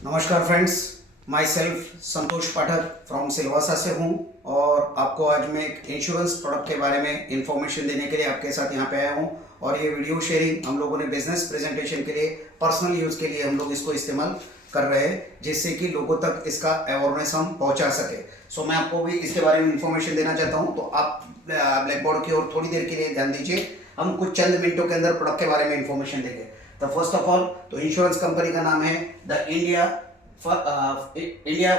नमस्कार friends, my self Santosh Pathak from Silvassa से हूँ और आपको आज मैं एक इंश्योरेंस प्रोडक्ट के बारे में इंफॉर्मेशन देने के लिए आपके साथ यहाँ पे आया हूँ। और ये वीडियो शेयरिंग हम लोगों ने बिजनेस प्रेजेंटेशन के लिए, पर्सनल यूज़ के लिए हम लोग इसको इस्तेमाल कर रहे हैं, जिससे कि लोगों तक इसका अवेयरनेस हम पहुँचा सके। सो मैं आपको भी इसके बारे में इंफॉर्मेशन देना चाहता हूँ, तो आप ब्लैक बोर्ड की ओर थोड़ी देर के लिए ध्यान दीजिए। हम कुछ चंद मिनटों के अंदर प्रोडक्ट के बारे में इंफॉर्मेशन देंगे। तो फर्स्ट ऑफ ऑल, तो इंश्योरेंस कंपनी का नाम है the India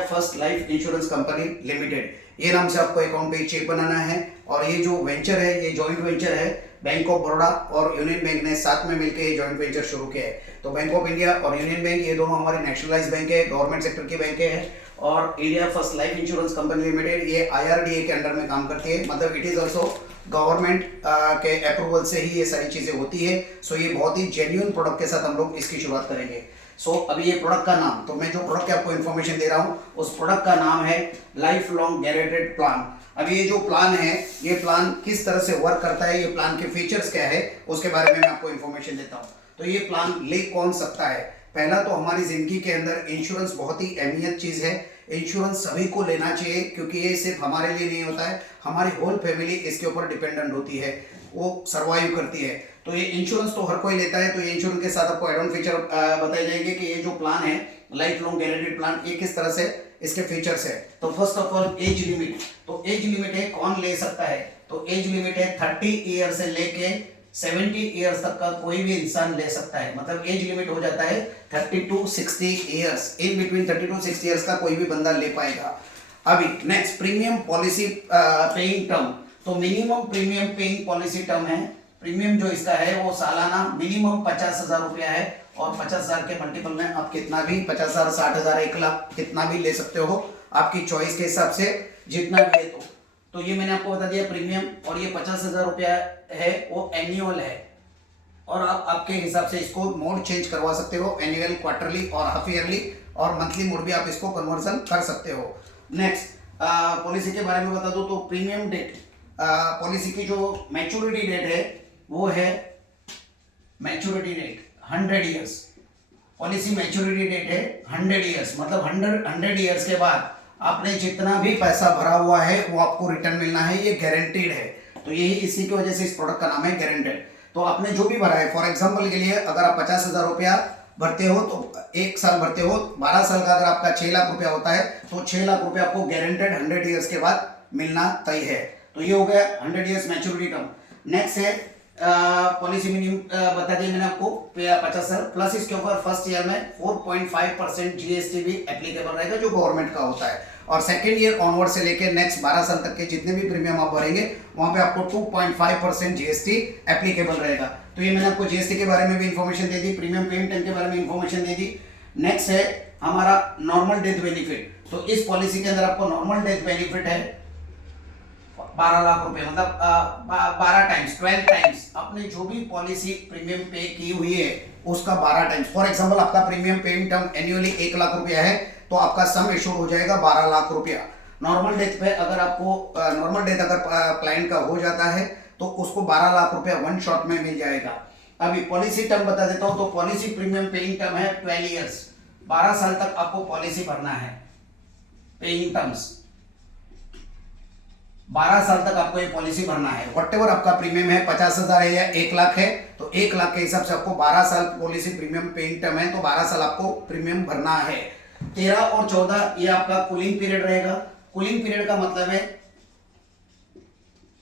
first life insurance company limited. ये नाम से आपको अकाउंट पे चेक बनाना है। और ये जो वेंचर है, ये जॉइंट वेंचर है। बैंक ऑफ बड़ौदा और यूनियन बैंक ने साथ में मिलकर ये जॉइंट वेंचर शुरू किया है। तो बैंक ऑफ इंडिया और यूनियन बैंक, ये दोनों हमारे नेशनलाइज बैंक है, गवर्नमेंट सेक्टर की बैंक है। और India first life insurance company limited ये IRDA के अंडर में काम करती है, मतलब इट इज ऑल्सो गवर्नमेंट के अप्रूवल से ही ये सारी चीजें होती है। सो ये बहुत ही जेन्युइन प्रोडक्ट के साथ हम लोग इसकी शुरुआत करेंगे। सो अभी ये प्रोडक्ट का नाम, तो मैं जो प्रोडक्ट की आपको इन्फॉर्मेशन दे रहा हूँ उस प्रोडक्ट का नाम है लाइफ लॉन्ग गारंटेड प्लान। अभी ये जो प्लान है, ये प्लान किस तरह से वर्क करता है, ये प्लान के फीचर्स क्या है, उसके बारे में मैं आपको इन्फॉर्मेशन देता हूँ। तो ये प्लान ले कौन सकता है? पहला तो हमारी जिंदगी के अंदर इंश्योरेंस बहुत ही अहमियत चीज है। इंश्योरेंस सभी को लेना चाहिए, क्योंकि ये सिर्फ हमारे लिए नहीं होता है, हमारी होल फैमिली इसके ऊपर डिपेंडेंट होती है, वो सरवाइव करती है। तो ये इंश्योरेंस तो हर कोई लेता है। तो ये इंश्योरेंस के साथ आपको एड ऑन फीचर बताए जाएंगे कि ये जो प्लान है लाइफ लॉन्ग गारंटेड प्लान, ये किस तरह से इसके फीचर्स है। तो first of all, age limit. तो एज लिमिट है कौन ले सकता है, तो एज लिमिट है 30 ईयर से लेके 70 ईयर्स तक का कोई भी इंसान ले सकता है। मतलब एज लिमिट हो जाता है 30 to 60 years, in between 30 to 60 years का कोई भी बंदा ले पाएगा। अभी next, premium policy paying term. तो minimum premium paying policy term है। प्रीमियम जो इसका है वो सालाना मिनिमम 50,000 रुपया है। और 50,000 के मल्टीपल में आप कितना भी, 50,000, 60,000, 1,00,000 कितना भी ले सकते हो, आपकी चॉइस के हिसाब से जितना भी है। तो ये मैंने आपको बता दिया प्रीमियम। और ये 50,000 रुपया है वो एनुअल है, और आप आपके हिसाब से इसको मोड चेंज करवा सकते हो, एनुअल, क्वार्टरली और हाफ ईयरली और मंथली मोड भी आप इसको कन्वर्जन कर सकते हो। नेक्स्ट, पॉलिसी के बारे में बता दो तो प्रीमियम डेट, पॉलिसी की जो मैच्योरिटी डेट है वो है maturity date 100 years. Policy maturity date है 100 ईयर्स, मतलब 100 ईयर्स के बाद आपने जितना भी पैसा भरा हुआ है वो आपको रिटर्न मिलना है, ये गारंटीड है। तो यही इसी की वजह से इस प्रोडक्ट का नाम है गारंटेड। तो आपने जो भी भरा है, फॉर एग्जांपल के लिए अगर आप 50,000 रुपया भरते हो तो 1 साल भरते हो, 12 साल का अगर आपका 6 लाख रुपया होता है तो 6 लाख रुपया आपको गारंटेड 100 ईयर्स के बाद मिलना तय है। तो ये हो गया 100 ईयर्स मैच्योरिटी टर्म। नेक्स्ट है पॉलिसी मिनिमम बता दिया मैंने आपको 50 साल, प्लस इसके ऊपर फर्स्ट ईयर में 4.5% GST भी एप्लीकेबल रहेगा जो गवर्नमेंट का होता है। और सेकेंड ईयर ऑनवर्ड से लेकर नेक्स्ट 12 साल तक के जितने भी प्रीमियम आप भरेंगे वहां पे आपको 2.5% GST एप्लीकेबल रहेगा। तो ये मैंने आपको GST के बारे में भी इंफॉर्मेशन दे दी, प्रीमियम पेमेंट के बारे में इंफॉर्मेशन दे दी। नेक्स्ट है हमारा नॉर्मल डेथ बेनिफिट। तो इस पॉलिसी के अंदर आपको नॉर्मल डेथ बेनिफिट है 12 लाख रुपए, मतलब 12 टाइम्स, 12 टाइम्स अपने जो भी पॉलिसी प्रीमियम पे की हुई है उसका 12 टाइम्स। फॉर एग्जांपल आपका premium paying term annually 1 lakh रुपया है तो आपका सम एश्योर्ड हो जाएगा 12 लाख रुपया। नॉर्मल डेथ पे अगर आपको नॉर्मल डेथ अगर क्लाइंट का हो जाता है तो उसको 12 लाख रुपया वन शॉट में मिल जाएगा। अभी पॉलिसी टर्म बता देता हूं। तो पॉलिसी प्रीमियम पेइंग टर्म है 12 ईयर्स, 12 साल तक आपको पॉलिसी भरना है। पेइंग टर्म्स 12 साल तक आपको ये पॉलिसी भरना है। व्हाटएवर आपका प्रीमियम है, 50,000 है या 1 लाख है, तो 1 लाख के हिसाब से आपको 12 साल पॉलिसी प्रीमियम पेइंग टर्म है तो 12 साल आपको प्रीमियम भरना है। 13 और 14 ये आपका कूलिंग पीरियड रहेगा। कूलिंग पीरियड का मतलब है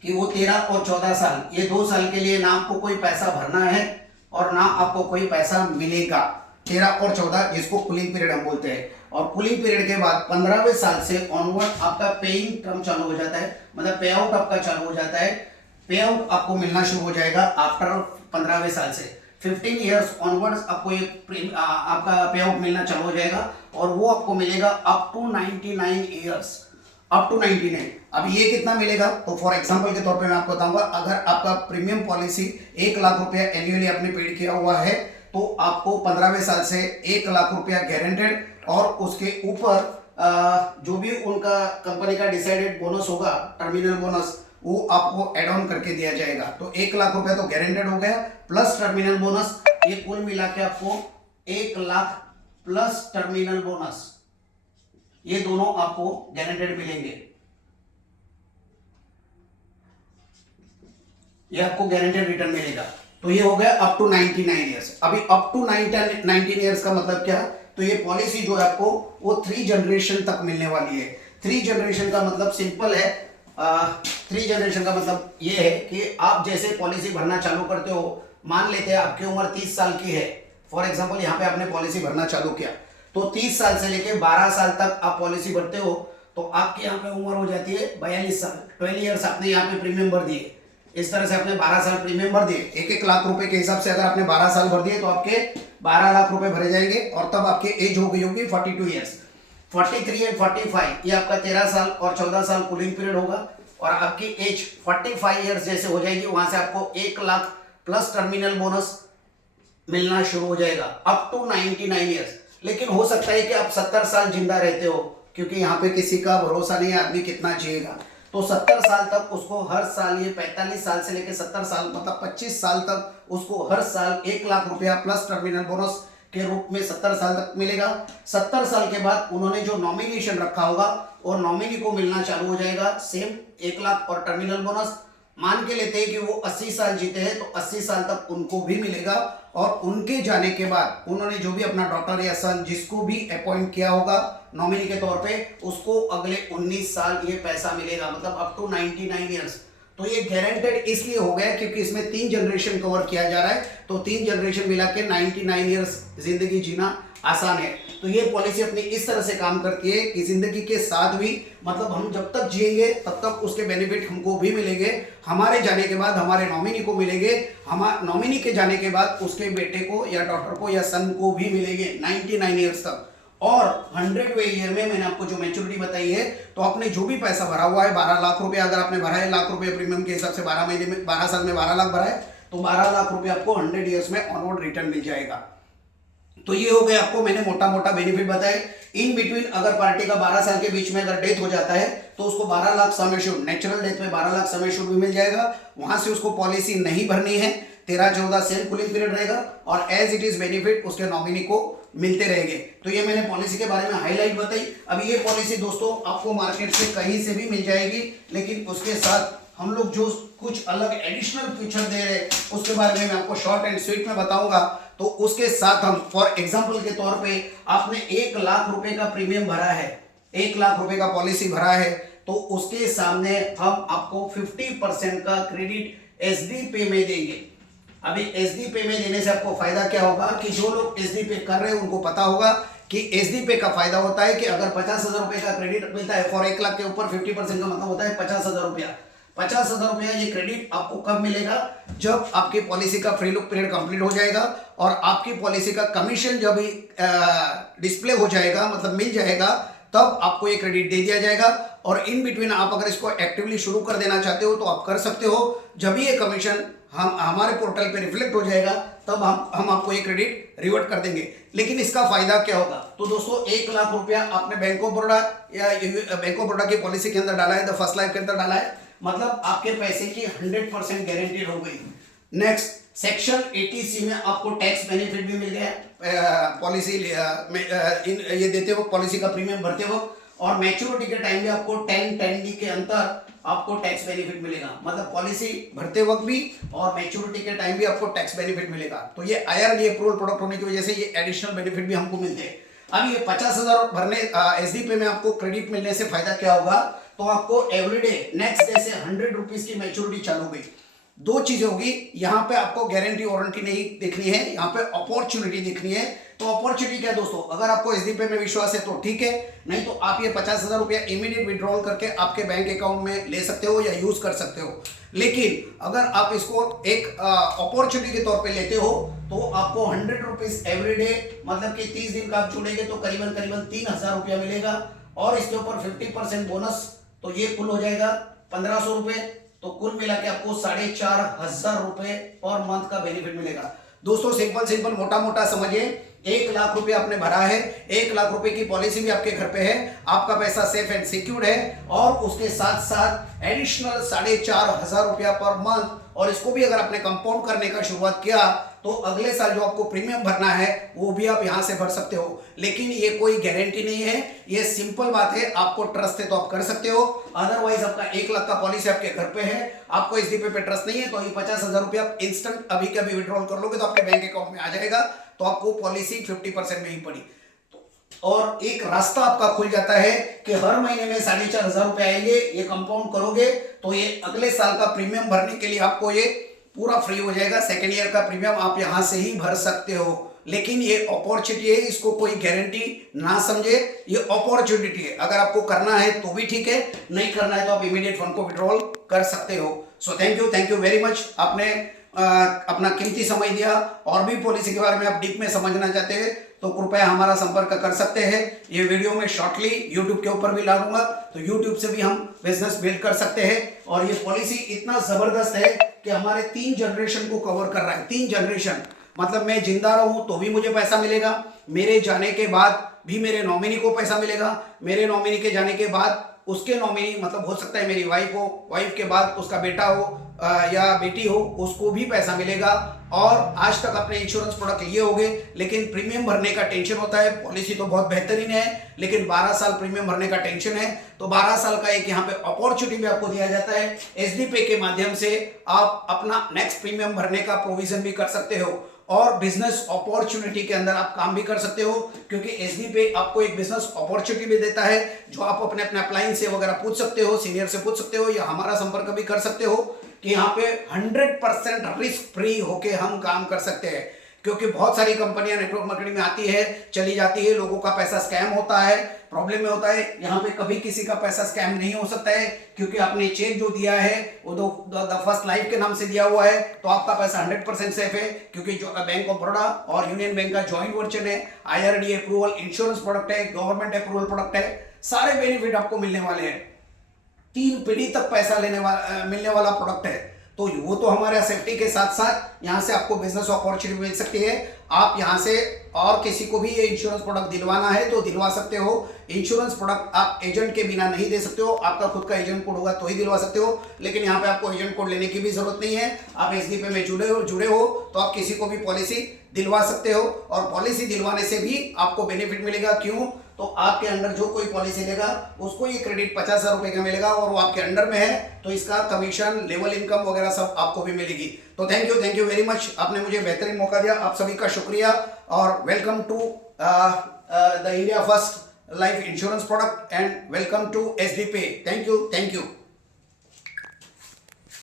कि वो 13 और 14 साल, ये 2 साल के लिए ना आपको कोई पैसा भरना है और ना आपको कोई पैसा मिलेगा। 13 और 14 जिसको कूलिंग पीरियड हम बोलते हैं। और कूलिंग पीरियड के बाद 15वें साल से ऑनवर्ड आपका पेइंग टर्म चालू हो जाता है, मतलब पे आउट आपका चालू हो जाता है। पे आउट आपको मिलना शुरू हो जाएगा आफ्टर 15वें साल से। 15 ईयर्स ऑनवर्ड्स आपको ये आपका पे आउट मिलना चालू हो जाएगा और वो आपको मिलेगा up to 99 years, up to 99। अब ये कितना मिलेगा, तो फॉर एग्जांपल के तौर पे मैं आपको बताऊंगा, अगर आपका प्रीमियम पॉलिसी 1 लाख रुपया एनुअली आपने पेड किया हुआ है तो आपको 15वें साल से 1 लाख रुपया गारंटेड, और उसके ऊपर जो भी उनका कंपनी का डिसाइडेड बोनस होगा, टर्मिनल बोनस, वो आपको एड ऑन करके दिया जाएगा। तो 1 लाख रुपया तो गारंटेड हो गया, प्लस टर्मिनल बोनस, ये कुल मिला के आपको 1 लाख प्लस टर्मिनल बोनस, ये दोनों आपको गारंटेड मिलेंगे। ये आपको गारंटेड रिटर्न मिलेगा। तो ये हो गया अप टू 99 ईयर्स। अभी अप टू 19 ईयर्स का मतलब क्या? तो ये पॉलिसी जो है आपको वो 3 जनरेशन तक मिलने वाली है। 3 जनरेशन का मतलब सिंपल है। 3 जनरेशन का मतलब ये है कि आप जैसे पॉलिसी भरना चालू करते हो, मान लेते हैं आपकी उम्र 30 साल की है, फॉर एग्जांपल यहाँ पे आपने पॉलिसी भरना चालू किया, तो 30 साल से लेके 12 साल तक आप पॉलिसी भरते हो, तो आपकी यहाँ पे उम्र हो जाती है 42 साल। 12 ईयर्स आपने यहाँ पे प्रीमियम भर दिए। इस तरह से आपने 12 साल प्रीमियम भर दिए। 1-1 लाख रुपए के हिसाब से अगर आपने 12 साल भर दिए तो आपके 12 लाख रुपए भरे जाएंगे, और तब आपकी एज हो गई होगी 42 ईयर्स। 43 एंड 45 ये आपका 13 साल और 14 साल कूलिंग पीरियड होगा, और आपकी एज 45 ईयर्स जैसे हो जाएगी, वहां से आपको 1 लाख प्लस टर्मिनल बोनस मिलना शुरू हो जाएगा अप टू 99 ईयर्स। लेकिन हो सकता है कि आप 70 साल जिंदा रहते हो, क्योंकि यहाँ पे किसी का भरोसा नहीं है आदमी कितना जिएगा। तो 70 साल तक उसको हर साल, ये 45 साल से लेकर 70 साल मतलब 25 साल तक उसको हर साल 1 लाख रुपया प्लस टर्मिनल बोनस के रूप में 70 साल तक मिलेगा। 70 साल के बाद उन्होंने जो नॉमिनेशन रखा होगा और नॉमिनी को मिलना चालू हो जाएगा सेम 1 लाख और टर्मिनल बोनस। मान के लेते हैं कि वो 80 साल जीते हैं, तो 80 साल तक उनको भी मिलेगा, और उनके जाने के बाद उन्होंने जो भी अपना डॉटर या सन जिसको भी अपॉइंट किया होगा नॉमिनी के तौर पे, उसको अगले 19 साल ये पैसा मिलेगा, मतलब अप टू 99 ईयर्स। तो ये गारंटेड इसलिए हो गया क्योंकि इसमें 3 जनरेशन कवर किया जा रहा है, तो 3 जनरेशन मिला के 99 ईयर्स जिंदगी जीना आसान है। तो ये पॉलिसी अपनी इस तरह से काम करती है कि जिंदगी के साथ भी, मतलब हम जब तक जिएंगे तब तक उसके बेनिफिट हमको भी मिलेंगे, हमारे जाने के बाद हमारे नॉमिनी को मिलेंगे, हमारे नॉमिनी के जाने के बाद उसके बेटे को या डॉटर को या सन को भी मिलेंगे 99 ईयर्स तक। और 100वें ईयर में मैंने आपको जो मैच्योरिटी बताई है, तो आपने जो भी पैसा भरा हुआ है 12 लाख रुपया, अगर आपने भरा है लाख रुपये प्रीमियम के हिसाब से 12 महीने में 12 साल में 12 लाख भरा है, तो 12 लाख रुपये आपको 100 ईयर्स में ऑनवर्ड रिटर्न मिल जाएगा। तो ये हो गया, आपको मैंने मोटा मोटा बेनिफिट बताए। इन बिटवीन अगर पार्टी का 12 साल के बीच में अगर डेथ हो जाता है तो उसको 12 lakh sum assured, natural death में 12 लाख सम एश्योर्ड भी मिल जाएगा। वहां से उसको पॉलिसी नहीं भरनी है, 13-14 सेम कूलिंग पीरियड रहेगा, और एज इट इज बेनिफिट उसके नॉमिनी को मिलते रहेंगे। तो ये मैंने पॉलिसी के बारे में हाईलाइट बताई। अब ये पॉलिसी दोस्तों आपको मार्केट से कहीं से भी मिल जाएगी, लेकिन उसके साथ हम लोग जो कुछ अलग एडिशनल फीचर दे रहे हैं उसके बारे में मैं आपको शॉर्ट एंड स्वीट में बताऊंगा। तो उसके साथ हम फॉर एग्जांपल के तौर पे आपने 1 लाख रुपए का प्रीमियम भरा है, 1 लाख रुपए का पॉलिसी भरा है, तो उसके सामने हम आपको 50% का क्रेडिट एसडी पे में देंगे। अभी एसडी पे में देने से आपको फायदा क्या होगा कि जो लोग एसडी पे कर रहे हैं उनको पता होगा कि एसडी पे का फायदा होता है कि अगर 50,000 रुपए का क्रेडिट मिलता है फॉर 1 लाख के ऊपर 50% का मतलब होता है 50,000 रुपया। 50,000 रुपया ये क्रेडिट आपको कब मिलेगा? जब आपकी पॉलिसी का फ्री लुक पीरियड कंप्लीट हो जाएगा और आपकी पॉलिसी का कमीशन जब डिस्प्ले हो जाएगा, मतलब मिल जाएगा, तब आपको ये क्रेडिट दे दिया जाएगा। और इन बिटवीन आप अगर इसको एक्टिवली शुरू कर देना चाहते हो तो आप कर सकते हो। जब ये कमीशन हम हमारे पोर्टल पे रिफ्लेक्ट हो जाएगा तब हम आपको ये क्रेडिट रिवर्ट कर देंगे। लेकिन इसका फायदा क्या होगा? तो दोस्तों 1 लाख रुपया आपने बैंक ऑफ बड़ौदा या बैंक ऑफ बड़ौदा की पॉलिसी के अंदर डाला है, द फर्स्ट लाइफ के अंदर डाला है, मतलब आपके पैसे की 100% गारंटीड हो गई। नेक्स्ट सेक्शन 80C में आपको टैक्स बेनिफिट भी मिल गया पॉलिसी ये देते वक्त, पॉलिसी का प्रीमियम भरते वक्त, और मैच्योरिटी के टाइम भी आपको 10-10D के अंतर आपको टैक्स बेनिफिट मिलेगा, मतलब पॉलिसी भरते वक्त भी और मैच्योरिटी के टाइम भी आपको टैक्स बेनिफिट मिलेगा। तो ये IRDA अप्रूवल प्रोडक्ट होने की वजह से ये एडिशनल बेनिफिट भी हमको मिलते हैं। अब ये 50,000 भरने एसडी पे में आपको क्रेडिट मिलने से फायदा क्या होगा? तो आपको एवरीडे नेक्स्ट डे से 100 रुपीज की मैच्योरिटी चालू हो गई। 2 चीजें होगी, यहाँ पे आपको गारंटी वारंटी नहीं देखनी है, यहाँ पे अपॉर्चुनिटी देखनी है। तो अपॉर्चुनिटी क्या है दोस्तों? अगर आपको एसडी पे में विश्वास है तो ठीक है, नहीं तो आप ये 50,000 रुपया इमीडिएट विड्रॉल करके आपके बैंक अकाउंट में ले सकते हो या यूज कर सकते हो। लेकिन अगर आप इसको एक अपॉर्चुनिटी के तौर पे लेते हो तो आपको 100 रुपीज एवरीडे, मतलब कि 30 दिन का आप छोड़ेंगे तो करीबन 3,000 रुपया मिलेगा, और इसके ऊपर 50% बोनस, तो ये कुल हो जाएगा 1,500 रुपए। तो कुल मिला के आपको 4,500 रुपए पर मंथ का बेनिफिट मिलेगा। दोस्तों सिंपल मोटा मोटा समझिए, 1 लाख रुपए आपने भरा है, 1 लाख रुपए की पॉलिसी भी आपके घर पे है, आपका पैसा सेफ एंड सिक्योर्ड है, और उसके साथ साथ एडिशनल 4,500 रुपया पर मंथ, और इसको भी अगर आपने कंपाउंड करने का शुरुआत किया तो अगले साल जो आपको प्रीमियम भरना है वो भी आप यहाँ से भर सकते हो। लेकिन ये कोई गारंटी नहीं है, ये सिंपल बात है, आपको ट्रस्ट है तो आप कर सकते हो। अदरवाइज आपका 1 लाख का पॉलिसी आपके घर पे है, आपको एसडीपी पे ट्रस्ट नहीं है, तो ये 50,000 रुपया आप इंस्टेंट अभी के अभी विड्रॉल कर लोगे तो आपके बैंक अकाउंट में आ जाएगा, तो आपको पॉलिसी 50% में ही पड़ी। और एक रास्ता आपका खुल जाता है कि हर महीने में 4,500 रुपए आएंगे, ये कंपाउंड करोगे तो ये अगले साल का प्रीमियम भरने के लिए आपको ये पूरा फ्री हो जाएगा। सेकेंड ईयर का प्रीमियम आप यहां से ही भर सकते हो। लेकिन ये अपॉर्चुनिटी है, इसको कोई गारंटी ना समझे, ये अपॉर्चुनिटी है। अगर आपको करना है तो भी ठीक है, नहीं करना है तो आप इमीडिएट फंड को विड्रॉल कर सकते हो। So thank you very much. आपने अपना कीमती समय दिया। और भी पॉलिसी के बारे में आप डीप में समझना चाहते हैं तो कृपया हमारा संपर्क कर सकते हैं। ये वीडियो में शॉर्टली यूट्यूब के ऊपर भी ला दूंगा, तो यूट्यूब से भी हम बिजनेस बिल्ड कर सकते हैं। और ये पॉलिसी इतना जबरदस्त है कि हमारे 3 जनरेशन को कवर कर रहा है। 3 जनरेशन मतलब मैं जिंदा रहूं तो भी मुझे पैसा मिलेगा, मेरे जाने के बाद भी मेरे नॉमिनी को पैसा मिलेगा, मेरे नॉमिनी के जाने के बाद उसके नॉमिनी मतलब हो सकता है मेरी वाइफ हो, वाइफ के बाद उसका बेटा हो या बेटी हो, उसको भी पैसा मिलेगा। और आज तक अपने इंश्योरेंस प्रोडक्ट लिए होंगे लेकिन प्रीमियम भरने का टेंशन होता है। पॉलिसी तो बहुत बेहतरीन है लेकिन 12 साल प्रीमियम भरने का टेंशन है, तो 12 साल का एक यहाँ पे अपॉर्चुनिटी भी आपको दिया जाता है। एसडी पे के माध्यम से आप अपना नेक्स्ट प्रीमियम भरने का प्रोविजन भी कर सकते हो और बिजनेस अपॉर्चुनिटी के अंदर आप काम भी कर सकते हो, क्योंकि एसडी पे आपको एक बिजनेस अपॉर्चुनिटी भी देता है जो आप अपने अपलाइन से वगैरह पूछ सकते हो, सीनियर से पूछ सकते हो या हमारा संपर्क भी कर सकते हो कि यहाँ पे 100% रिस्क फ्री होके हम काम कर सकते हैं। क्योंकि बहुत सारी कंपनियां नेटवर्क मार्केटिंग में आती है, चली जाती है, लोगों का पैसा स्कैम होता है, प्रॉब्लम में होता है। यहाँ पे कभी किसी का पैसा स्कैम नहीं हो सकता है, क्योंकि आपने चेक जो दिया है वो द फर्स्ट लाइफ के नाम से दिया हुआ है, तो आपका पैसा 100% सेफ है। क्योंकि जो बैंक ऑफ बड़ौदा और यूनियन बैंक का ज्वाइंट वर्चन है, IRDA अप्रूवल इंश्योरेंस प्रोडक्ट है, गवर्नमेंट अप्रूवल प्रोडक्ट है, सारे बेनिफिट आपको मिलने वाले हैं। 3 पीढ़ी तक पैसा मिलने वाला प्रोडक्ट है, तो वो तो हमारे सेफ्टी के साथ साथ यहाँ से आपको बिजनेस अपॉर्चुनिटी मिल सकती है। आप यहाँ से और किसी को भी ये इंश्योरेंस प्रोडक्ट दिलवाना है तो दिलवा सकते हो। इंश्योरेंस प्रोडक्ट आप एजेंट के बिना नहीं दे सकते हो, आपका खुद का एजेंट कोड होगा तो ही दिलवा सकते हो। लेकिन यहाँ पे आपको एजेंट कोड लेने की भी जरूरत नहीं है। आप एसडीपी में जुड़े हो तो आप किसी को भी पॉलिसी दिलवा सकते हो और पॉलिसी दिलवाने से भी आपको बेनिफिट मिलेगा। क्यों? तो आपके अंडर जो कोई पॉलिसी लेगा उसको ये क्रेडिट 50,000 रुपए का मिलेगा और वो आपके अंडर में है, तो इसका कमीशन, लेवल इनकम वगैरह सब आपको भी मिलेगी। तो थैंक यू वेरी मच। आपने मुझे बेहतरीन मौका दिया, आप सभी का शुक्रिया और welcome to the India first life insurance product and welcome to SD pay. Thank you.